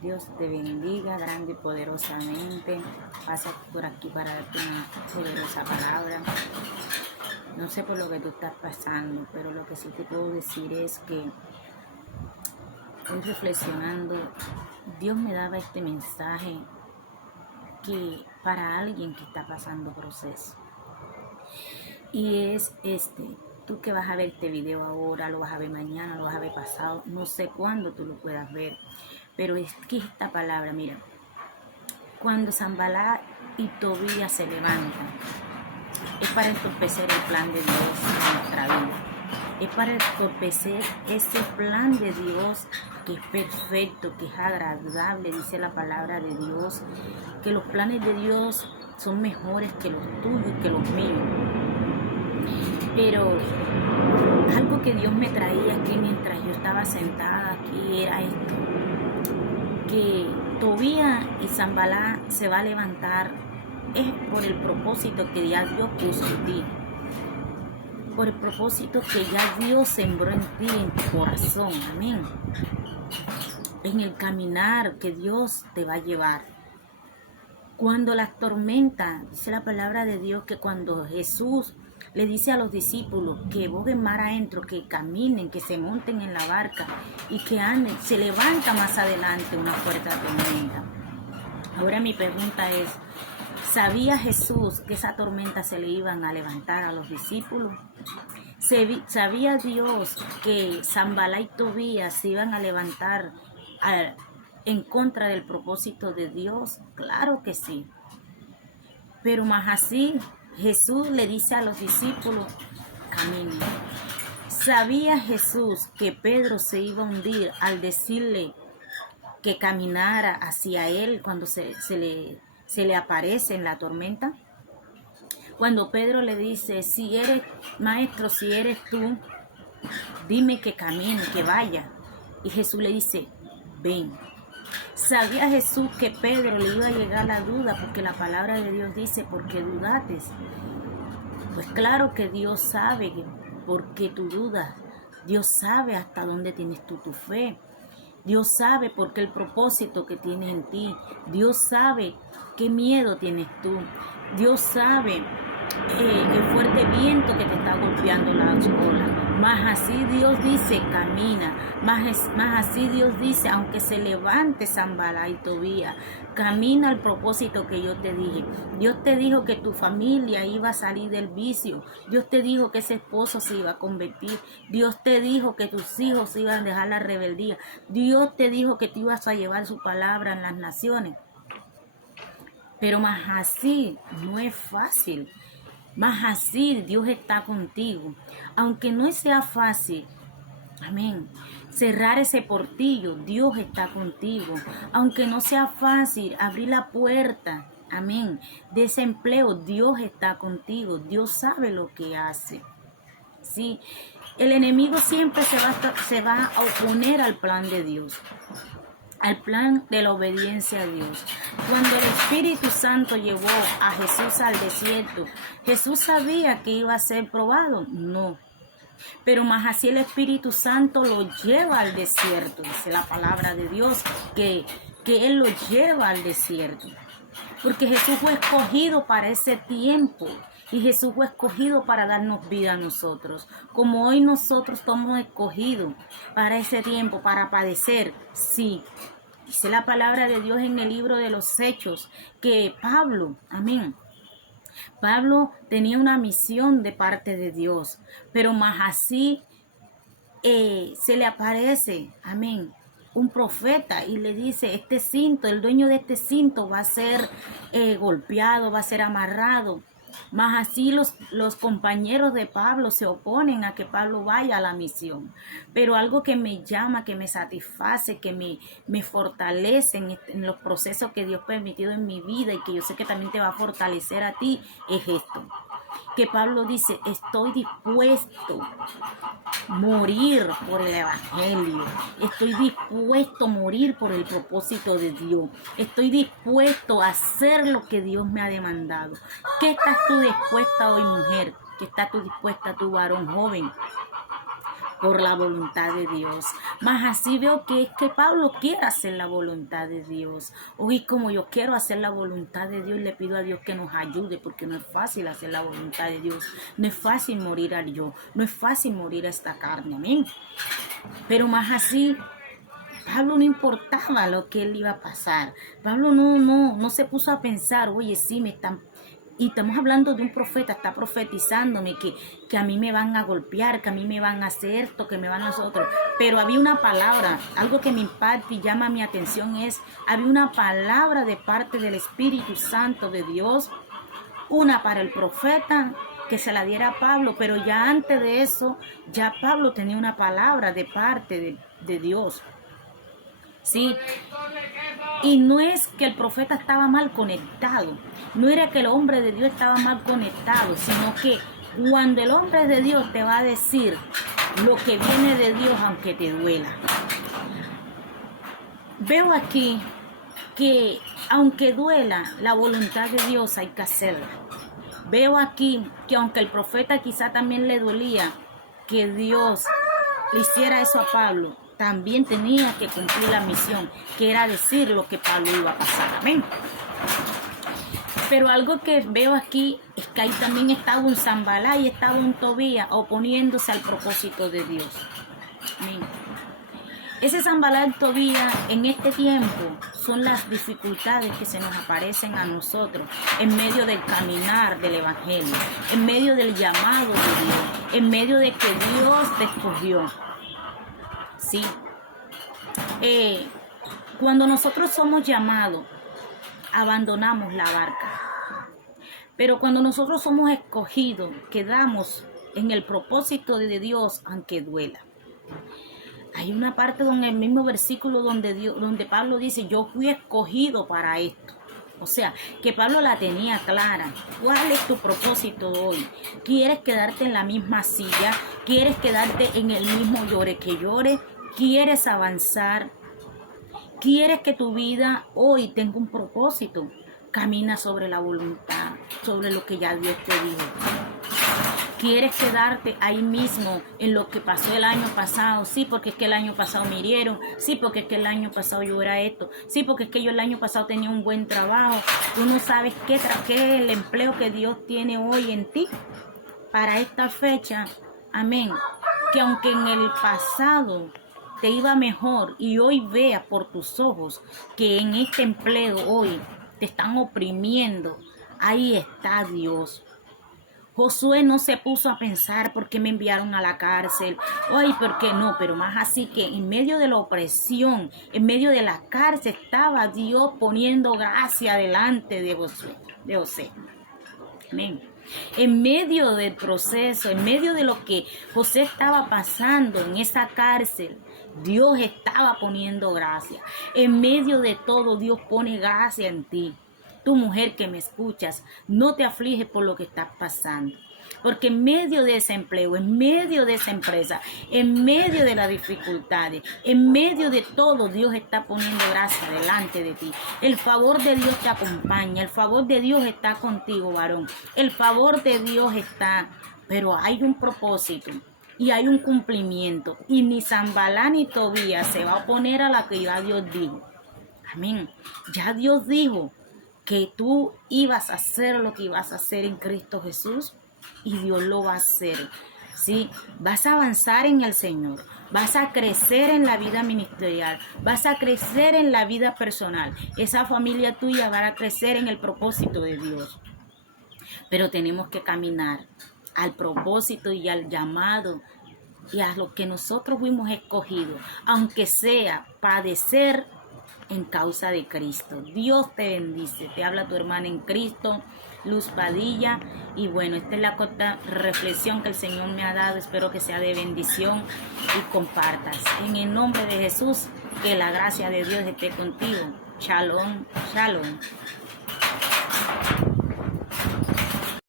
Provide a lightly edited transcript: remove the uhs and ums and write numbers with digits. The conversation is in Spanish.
Dios te bendiga grande y poderosamente. Pasa por aquí para darte una poderosa palabra. No sé por lo que tú estás pasando, pero lo que sí te puedo decir es que hoy reflexionando, Dios me daba este mensaje que para alguien que está pasando proceso. Y es tú que vas a ver este video ahora, lo vas a ver mañana, lo vas a ver pasado, no sé cuándo tú lo puedas ver, pero es que esta palabra, mira, cuando Sanballat y Tobías se levantan, es para entorpecer el plan de Dios en nuestra vida, es para entorpecer ese plan de Dios que es perfecto, que es agradable, dice la palabra de Dios, que los planes de Dios son mejores que los tuyos y que los míos. Pero algo que Dios me traía aquí mientras yo estaba sentada aquí era esto, que Tobías y Sanballat se va a levantar es por el propósito que ya Dios puso en ti, por el propósito que ya Dios sembró en ti, en tu corazón, amén, en el caminar que Dios te va a llevar. Cuando las tormentas, dice la palabra de Dios que cuando Jesús le dice a los discípulos que boguen mar adentro, que caminen, que se monten en la barca y que anden, se levanta más adelante una fuerte tormenta. Ahora mi pregunta es, ¿sabía Jesús que esa tormenta se le iban a levantar a los discípulos? ¿Sabía Dios que Sanballat y Tobías se iban a levantar en contra del propósito de Dios? Claro que sí. Pero más así, Jesús le dice a los discípulos, caminen. ¿Sabía Jesús que Pedro se iba a hundir al decirle que caminara hacia él cuando se le aparece en la tormenta? Cuando Pedro le dice, si eres maestro, si eres tú, dime que camine, que vaya. Y Jesús le dice, ven. ¿Sabía Jesús que Pedro le iba a llegar la duda? Porque la palabra de Dios dice, ¿por qué dudates? Pues claro que Dios sabe por qué tú dudas. Dios sabe hasta dónde tienes tú tu fe. Dios sabe por qué el propósito que tienes en ti. Dios sabe qué miedo tienes tú. Dios sabe el fuerte viento que te está golpeando las olas. Más así Dios dice, camina. Más así Dios dice, aunque se levante Sanballat y Tobías, camina al propósito que yo te dije. Dios te dijo que tu familia iba a salir del vicio. Dios te dijo que ese esposo se iba a convertir. Dios te dijo que tus hijos iban a dejar la rebeldía. Dios te dijo que te ibas a llevar su palabra en las naciones. Pero más así no es fácil. Más así Dios está contigo. Aunque no sea fácil, amén, cerrar ese portillo, Dios está contigo. Aunque no sea fácil abrir la puerta, amén, de ese empleo, Dios está contigo. Dios sabe lo que hace. Sí, el enemigo siempre se va a oponer al plan de Dios, al plan de la obediencia a Dios. Cuando el Espíritu Santo llevó a Jesús al desierto, ¿Jesús sabía que iba a ser probado? No. Pero más así el Espíritu Santo lo lleva al desierto. Dice la palabra de Dios que Él lo lleva al desierto. Porque Jesús fue escogido para ese tiempo. Y Jesús fue escogido para darnos vida a nosotros. Como hoy nosotros somos escogidos para ese tiempo, para padecer, sí. Dice la palabra de Dios en el libro de los Hechos que Pablo, amén, Pablo tenía una misión de parte de Dios, pero más así se le aparece, amén, un profeta y le dice, este cinto, el dueño de este cinto va a ser golpeado, va a ser amarrado. Más así los compañeros de Pablo se oponen a que Pablo vaya a la misión. Pero algo que me llama, que me satisface, que me fortalece en los procesos que Dios ha permitido en mi vida y que yo sé que también te va a fortalecer a ti, es esto. Que Pablo dice, estoy dispuesto a morir por el evangelio. Estoy dispuesto a morir por el propósito de Dios. Estoy dispuesto a hacer lo que Dios me ha demandado. ¿Qué estás tú dispuesta hoy, mujer? ¿Qué estás tú dispuesta, tú varón joven? por la voluntad de Dios. Mas así veo que es que Pablo quiere hacer la voluntad de Dios. Hoy como yo quiero hacer la voluntad de Dios, le pido a Dios que nos ayude, porque no es fácil hacer la voluntad de Dios. No es fácil morir al yo, no es fácil morir a esta carne, amén. Pero más así, Pablo no importaba lo que él iba a pasar. Pablo no se puso a pensar, oye, sí, me están... Y estamos hablando de un profeta, está profetizándome que a mí me van a golpear, que a mí me van a hacer esto, que me van a hacer otro. Pero había una palabra, algo que me impacta y llama mi atención es, había una palabra de parte del Espíritu Santo de Dios, una para el profeta, que se la diera a Pablo, pero ya antes de eso, ya Pablo tenía una palabra de parte de Dios. Sí, y no es que el profeta estaba mal conectado, no era que el hombre de Dios estaba mal conectado, sino que cuando el hombre de Dios te va a decir lo que viene de Dios, aunque te duela. Veo aquí que aunque duela, la voluntad de Dios hay que hacerla. Veo aquí que aunque el profeta quizá también le dolía que Dios le hiciera eso a Pablo, también tenía que cumplir la misión, que era decir lo que Pablo iba a pasar. Amén. Pero algo que veo aquí es que ahí también estaba un Sanbalá y estaba un Tobías oponiéndose al propósito de Dios. Amén. Ese Sanbalá y Tobías en este tiempo son las dificultades que se nos aparecen a nosotros en medio del caminar del Evangelio, en medio del llamado de Dios, en medio de que Dios te escogió. Sí, cuando nosotros somos llamados, abandonamos la barca. Pero cuando nosotros somos escogidos, quedamos en el propósito de Dios, aunque duela. Hay una parte en el mismo versículo donde Pablo dice, yo fui escogido para esto. O sea, que Pablo la tenía clara. ¿Cuál es tu propósito hoy? ¿Quieres quedarte en la misma silla? ¿Quieres quedarte en el mismo llore que llore? ¿Quieres avanzar? ¿Quieres que tu vida hoy tenga un propósito? Camina sobre la voluntad, sobre lo que ya Dios te dijo. ¿Quieres quedarte ahí mismo en lo que pasó el año pasado? Sí, porque es que el año pasado me hirieron. Sí, porque es que el año pasado yo era esto. Sí, porque es que yo el año pasado tenía un buen trabajo. Tú no sabes qué es el empleo que Dios tiene hoy en ti para esta fecha. Amén. Que aunque en el pasado te iba mejor y hoy veas por tus ojos que en este empleo hoy te están oprimiendo, ahí está Dios. Josué no se puso a pensar por qué me enviaron a la cárcel. Ay, ¿por qué no? Pero más así que en medio de la opresión, en medio de la cárcel, estaba Dios poniendo gracia delante de José. Amén. En medio del proceso, en medio de lo que José estaba pasando en esa cárcel, Dios estaba poniendo gracia. En medio de todo, Dios pone gracia en ti. Tu mujer que me escuchas, no te afliges por lo que estás pasando. Porque en medio de ese empleo, en medio de esa empresa, en medio de las dificultades, en medio de todo, Dios está poniendo gracia delante de ti. El favor de Dios te acompaña, el favor de Dios está contigo, varón. El favor de Dios está, pero hay un propósito y hay un cumplimiento. Y ni Sanbalá ni Tobías se va a oponer a la que ya Dios dijo. Amén. Ya Dios dijo que tú ibas a hacer lo que ibas a hacer en Cristo Jesús y Dios lo va a hacer, ¿sí? Vas a avanzar en el Señor, vas a crecer en la vida ministerial, vas a crecer en la vida personal, esa familia tuya va a crecer en el propósito de Dios. Pero tenemos que caminar al propósito y al llamado y a lo que nosotros fuimos escogidos, aunque sea padecer en causa de Cristo. Dios te bendice. Te habla tu hermana en Cristo, Luz Padilla. Y bueno, esta es la corta reflexión que el Señor me ha dado. Espero que sea de bendición y compartas. En el nombre de Jesús, que la gracia de Dios esté contigo. Shalom, shalom.